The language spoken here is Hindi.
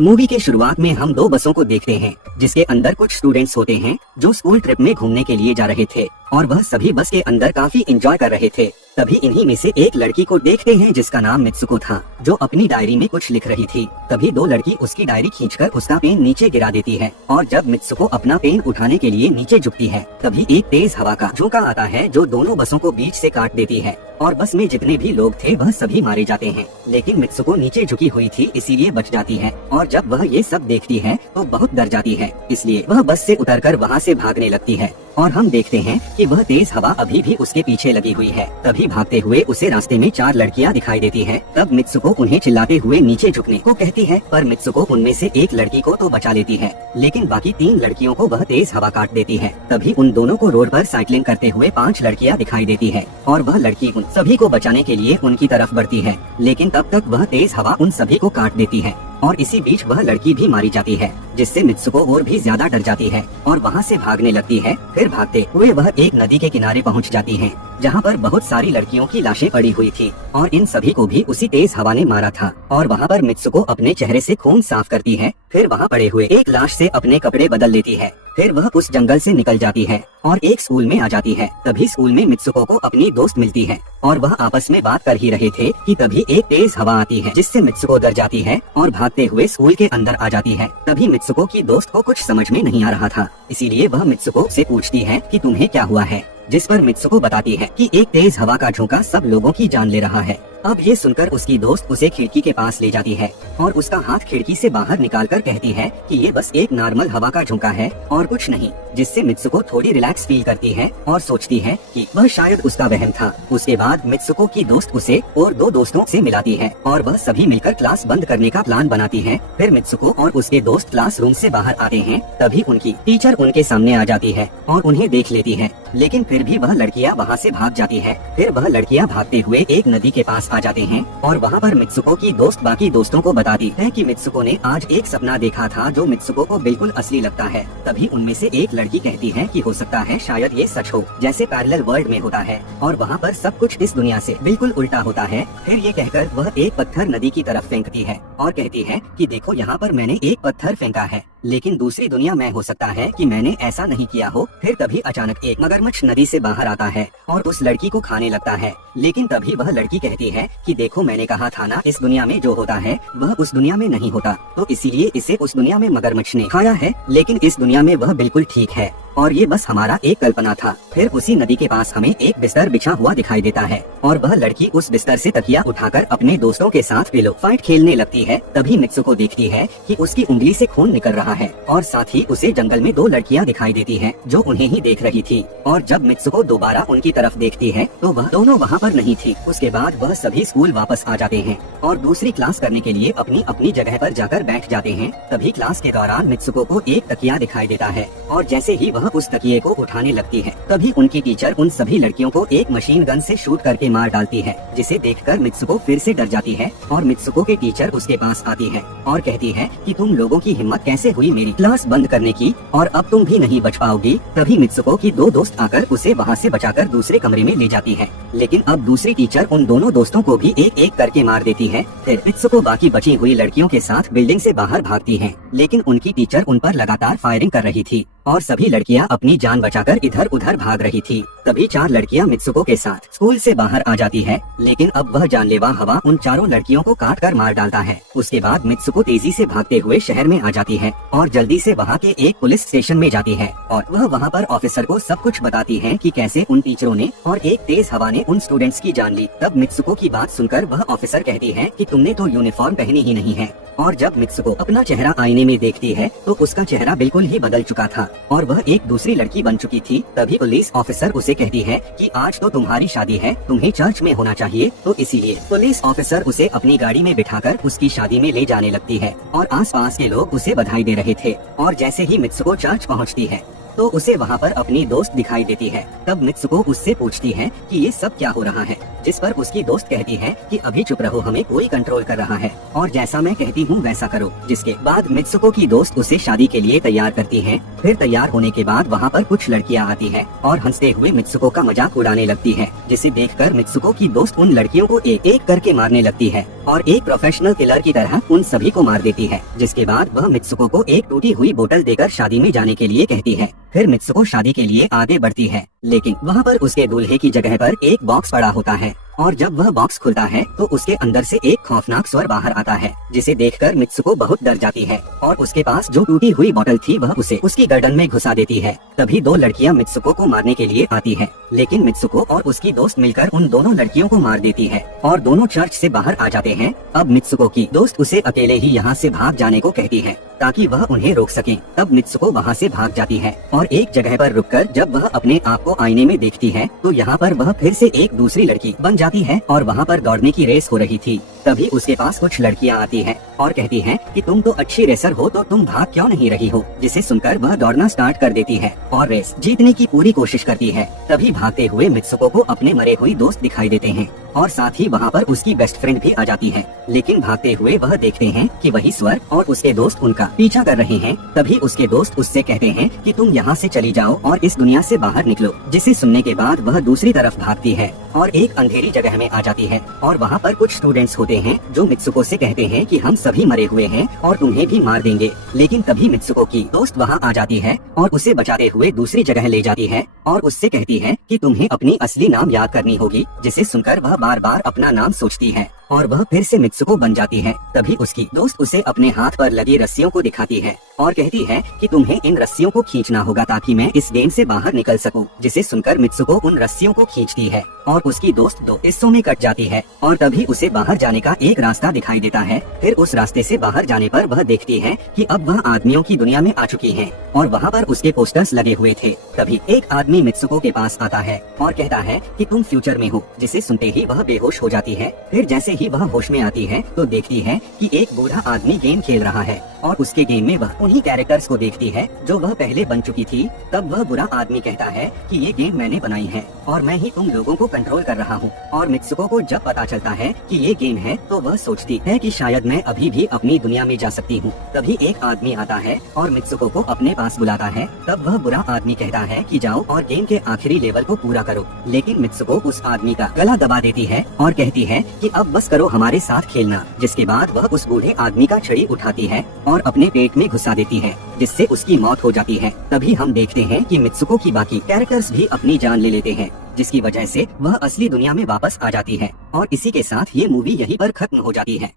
मूवी के शुरुआत में हम दो बसों को देखते हैं जिसके अंदर कुछ स्टूडेंट्स होते हैं जो स्कूल ट्रिप में घूमने के लिए जा रहे थे और वह सभी बस के अंदर काफी एंजॉय कर रहे थे। तभी इन्हीं में से एक लड़की को देखते हैं जिसका नाम मित्सुको था, जो अपनी डायरी में कुछ लिख रही थी। तभी दो लड़की उसकी डायरी खींचकर उसका पेन नीचे गिरा देती है और जब मित्सुको अपना पेन उठाने के लिए नीचे झुकती है तभी एक तेज हवा का झोंका आता है जो दोनों बसों को बीच से काट देती है और बस में जितने भी लोग थे वह सभी मारे जाते हैं। लेकिन मित्सुको नीचे झुकी हुई थी इसीलिए बच जाती है और जब वह ये सब देखती है तो बहुत डर जाती है, इसलिए वह बस से उतरकर वहाँ से भागने लगती है और हम देखते हैं कि वह तेज हवा अभी भी उसके पीछे लगी हुई है। तभी भागते हुए उसे रास्ते में चार लड़कियां दिखाई देती हैं। तब मित्सुको उन्हें चिल्लाते हुए नीचे झुकने को कहती है, पर मित्सुको उनमें से एक लड़की को तो बचा लेती है लेकिन बाकी तीन लड़कियों को वह तेज हवा काट देती है। तभी उन दोनों को रोड पर साइकिलिंग करते हुए पांच लड़कियां दिखाई देती है और वह लड़की उन सभी को बचाने के लिए उनकी तरफ बढ़ती है, लेकिन तब तक वह तेज हवा उन सभी को काट देती है और इसी बीच वह लड़की भी मारी जाती है, जिससे मित्सुको और भी ज्यादा डर जाती है और वहाँ से भागने लगती है। फिर भागते हुए वह एक नदी के किनारे पहुँच जाती है जहाँ पर बहुत सारी लड़कियों की लाशें पड़ी हुई थी और इन सभी को भी उसी तेज हवा ने मारा था और वहाँ पर मित्सुको अपने चेहरे से खून साफ करती है। फिर वहाँ पड़े हुए एक लाश से अपने कपड़े बदल लेती है। फिर वह उस जंगल से निकल जाती है और एक स्कूल में आ जाती है। तभी स्कूल में मित्सुको को अपनी दोस्त मिलती है और वह आपस में बात कर ही रहे थे कि तभी एक तेज हवा आती है जिससे मित्सुको डर जाती है और भागते हुए स्कूल के अंदर आ जाती है। तभी मित्सुको की दोस्त को कुछ समझ में नहीं आ रहा था, इसीलिए वह मित्सुको से पूछती है कि तुम्हें क्या हुआ है, जिस पर मित्सुको बताती है कि एक तेज हवा का झोंका सब लोगों की जान ले रहा है। अब ये सुनकर उसकी दोस्त उसे खिड़की के पास ले जाती है और उसका हाथ खिड़की से बाहर निकालकर कहती है कि ये बस एक नॉर्मल हवा का झोंका है और कुछ नहीं, जिससे मित्सुको थोड़ी रिलैक्स फील करती है और सोचती है कि वह शायद उसका वहम था। उसके बाद मित्सुको की दोस्त उसे और दो दोस्तों से मिलाती है और वह सभी मिलकर क्लास बंद करने का प्लान बनाती है। फिर मित्सुको और उसके दोस्त क्लासरूम से बाहर आते हैं तभी उनकी टीचर उनके सामने आ जाती है और उन्हें देख लेती है, लेकिन फिर भी वह लड़कियां वहां से भाग जाती है। फिर वह लड़कियां भागते हुए एक नदी के पास आ जाते हैं और वहां पर मित्सुको की दोस्त बाकी दोस्तों को बताती है कि मित्सुको ने आज एक सपना देखा था जो मित्सुको को बिल्कुल असली लगता है। तभी उनमें से एक लड़की कहती है कि हो सकता है शायद ये सच हो, जैसे पैरेलल वर्ल्ड में होता है और वहाँ पर सब कुछ इस दुनिया से बिल्कुल उल्टा होता है। फिर ये कहकर वह एक पत्थर नदी की तरफ फेंकती है और कहती है कि देखो यहाँ पर मैंने एक पत्थर फेंका है, लेकिन दूसरी दुनिया में हो सकता है कि मैंने ऐसा नहीं किया हो। फिर तभी अचानक एक मगरमच्छ नदी से बाहर आता है और उस लड़की को खाने लगता है, लेकिन तभी वह लड़की कहती है कि देखो मैंने कहा था ना, इस दुनिया में जो होता है वह उस दुनिया में नहीं होता, तो इसीलिए इसे उस दुनिया में मगरमच्छ ने खाया है, लेकिन इस दुनिया में वह बिल्कुल ठीक है और ये बस हमारा एक कल्पना था। फिर उसी नदी के पास हमें एक बिस्तर बिछा हुआ दिखाई देता है और वह लड़की उस बिस्तर से तकिया उठाकर अपने दोस्तों के साथ पिलो फाइट खेलने लगती है। तभी मित्सुको देखती है कि उसकी उंगली से खून निकल रहा है और साथ ही उसे जंगल में दो लड़कियां दिखाई देती हैं जो उन्हें ही देख रही थी और जब मित्सुको दोबारा उनकी तरफ देखती है तो वह दोनों वहाँ पर नहीं थी। उसके बाद वह सभी स्कूल वापस आ जाते हैं और दूसरी क्लास करने के लिए अपनी अपनी जगह पर जाकर बैठ जाते हैं। तभी क्लास के दौरान मित्सुको को एक तकिया दिखाई देता है और जैसे ही वह उस तकिए को उठाने लगती है तभी उनकी टीचर उन सभी लड़कियों को एक मशीन गन से शूट करके मार डालती है, जिसे देखकर मित्सुको फिर से डर जाती है और मित्सुको के टीचर उसके पास आती है और कहती है कि तुम लोगों की हिम्मत कैसे हुई मेरी क्लास बंद करने की और अब तुम भी नहीं बच पाओगी। तभी मित्सुको की दो दोस्त आकर उसे वहाँ से बचाकर दूसरे कमरे में ले जाती है, लेकिन अब दूसरी टीचर उन दोनों दोस्तों को भी एक एक करके मार देती है। फिर मित्सुको बाकी बची हुई लड़कियों के साथ बिल्डिंग से बाहर भागती है, लेकिन उनकी टीचर उन पर लगातार फायरिंग कर रही थी और सभी लड़कियां अपनी जान बचाकर इधर उधर भाग रही थी। तभी चार लड़कियां मित्सुको के साथ स्कूल से बाहर आ जाती है, लेकिन अब वह जानलेवा हवा उन चारों लड़कियों को काट कर मार डालता है। उसके बाद मित्सुको तेजी से भागते हुए शहर में आ जाती है और जल्दी से वहाँ के एक पुलिस स्टेशन में जाती है और वह वहाँ पर ऑफिसर को सब कुछ बताती है कि कैसे उन टीचरों ने और एक तेज हवा ने उन स्टूडेंट्स की जान ली। तब मित्सुको की बात सुनकर वह ऑफिसर कहती है कि तुमने तो यूनिफॉर्म पहनी ही नहीं है और जब मित्सुको अपना चेहरा आईने में देखती है तो उसका चेहरा बिल्कुल ही बदल चुका था और वह एक दूसरी लड़की बन चुकी थी। तभी पुलिस ऑफिसर उसे कहती है कि आज तो तुम्हारी शादी है, तुम्हें चर्च में होना चाहिए, तो इसीलिए पुलिस ऑफिसर उसे अपनी गाड़ी में बिठाकर उसकी शादी में ले जाने लगती है और आसपास के लोग उसे बधाई दे रहे थे और जैसे ही मित्सुको चर्च पहुंचती है तो उसे वहाँ पर अपनी दोस्त दिखाई देती है। तब मित्सुको उससे पूछती है कि ये सब क्या हो रहा है। जिस पर उसकी दोस्त कहती है कि अभी चुप रहो, हमें कोई कंट्रोल कर रहा है और जैसा मैं कहती हूँ वैसा करो। जिसके बाद मित्सुको की दोस्त उसे शादी के लिए तैयार करती है। फिर तैयार होने के बाद वहाँ पर कुछ लड़कियाँ आती है और हंसते हुए मित्सुको का मजाक उड़ाने लगती है, जिसे देखकर मित्सुको की दोस्त उन लड़कियों को एक एक करके मारने लगती है और एक प्रोफेशनल किलर की तरह उन सभी को मार देती है। जिसके बाद वह मित्सुको को एक टूटी हुई बोतल देकर शादी में जाने के लिए कहती है। फिर मित्सुको शादी के लिए आगे बढ़ती है, लेकिन वहाँ पर उसके दूल्हे की जगह पर एक बॉक्स पड़ा होता है और जब वह बॉक्स खुलता है तो उसके अंदर से एक खौफनाक स्वर बाहर आता है, जिसे देखकर मित्सुको बहुत डर जाती है और उसके पास जो टूटी हुई बोतल थी वह उसे उसकी गर्दन में घुसा देती है। तभी दो लड़कियां मित्सुको को मारने के लिए आती है, लेकिन मित्सुको और उसकी दोस्त मिलकर उन दोनों लड़कियों को मार देती है और दोनों चर्च से बाहर आ जाते हैं। अब मित्सुको की दोस्त उसे अकेले ही यहाँ से भाग जाने को कहती है ताकि वह उन्हें रोक सके। तब मित्सुको वहाँ से भाग जाती है और एक जगह पर रुककर जब वह अपने आप को आईने में देखती है तो यहाँ पर वह फिर से एक दूसरी लड़की बन जाती है और वहाँ पर दौड़ने की रेस हो रही थी। तभी उसके पास कुछ लड़कियाँ आती हैं और कहती हैं कि तुम तो अच्छी रेसर हो तो तुम भाग क्यों नहीं रही हो, जिसे सुनकर वह दौड़ना स्टार्ट कर देती है और रेस जीतने की पूरी कोशिश करती है। तभी भागते हुए मित्सुको को अपने मरे हुए दोस्त दिखाई देते हैं और साथ ही वहाँ पर उसकी बेस्ट फ्रेंड भी आ जाती है, लेकिन भागते हुए वह देखते हैं कि वही स्वर और उसके दोस्त उनका पीछा कर रहे हैं। तभी उसके दोस्त उससे कहते हैं कि तुम यहाँ से चली जाओ और इस दुनिया से बाहर निकलो, जिसे सुनने के बाद वह दूसरी तरफ भागती है और एक अंधेरी जगह में आ जाती है और वहाँ पर कुछ स्टूडेंट्स होते हैं जो मित्सुको से कहते हैं कि हम सभी मरे हुए हैं और तुम्हें भी मार देंगे। लेकिन तभी मित्सुको की दोस्त वहाँ आ जाती है और उसे बचाते हुए दूसरी जगह ले जाती है और उससे कहती है कि तुम्हें अपनी असली नाम याद करनी होगी, जिसे सुनकर वह बार बार अपना नाम सोचती है और वह फिर से मित्सुको बन जाती है। तभी उसकी दोस्त उसे अपने हाथ पर लगी रस्सियों को दिखाती है और कहती है कि तुम्हें इन रस्सियों को खींचना होगा ताकि मैं इस गेम से बाहर निकल सकूं, जिसे सुनकर मित्सुको उन रस्सियों को खींचती है और उसकी दोस्त दो हिस्सों में कट जाती है और तभी उसे बाहर जाने का एक रास्ता दिखाई देता है। फिर उस रास्ते से बाहर जाने पर वह देखती है कि अब वह आदमियों की दुनिया में आ चुकी है और वहाँ पर उसके पोस्टर्स लगे हुए थे। तभी एक आदमी मित्सुको के पास आता है और कहता है कि तुम फ्यूचर में हो, जिसे सुनते ही वह बेहोश हो जाती है। फिर जैसे ही वह होश में आती है तो देखती है कि एक बूढ़ा आदमी गेम खेल रहा है और उसके गेम में वह उन्हीं कैरेक्टर्स को देखती है जो वह पहले बन चुकी थी। तब वह बुरा आदमी कहता है कि ये गेम मैंने बनाई है और मैं ही तुम लोगों को कंट्रोल कर रहा हूँ। और मित्सुको को जब पता चलता है कि ये गेम है तो वह सोचती है कि शायद मैं अभी भी अपनी दुनिया में जा सकती हूँ। तभी एक आदमी आता है और मित्सुको को अपने पास बुलाता है। तब वह बुरा आदमी कहता है कि जाओ और गेम के आखिरी लेवल को पूरा करो, लेकिन मित्सुको उस आदमी का गला दबा देती है और कहती है कि अब बस करो हमारे साथ खेलना। जिसके बाद वह उस बूढ़े आदमी का छड़ी उठाती है और अपने पेट में घुसा देती है, जिससे उसकी मौत हो जाती है। तभी हम देखते हैं कि मित्सुको की बाकी कैरेक्टर्स भी अपनी जान ले लेते हैं, जिसकी वजह से वह असली दुनिया में वापस आ जाती है। और इसी के साथ ये मूवी यहीं पर खत्म हो जाती है।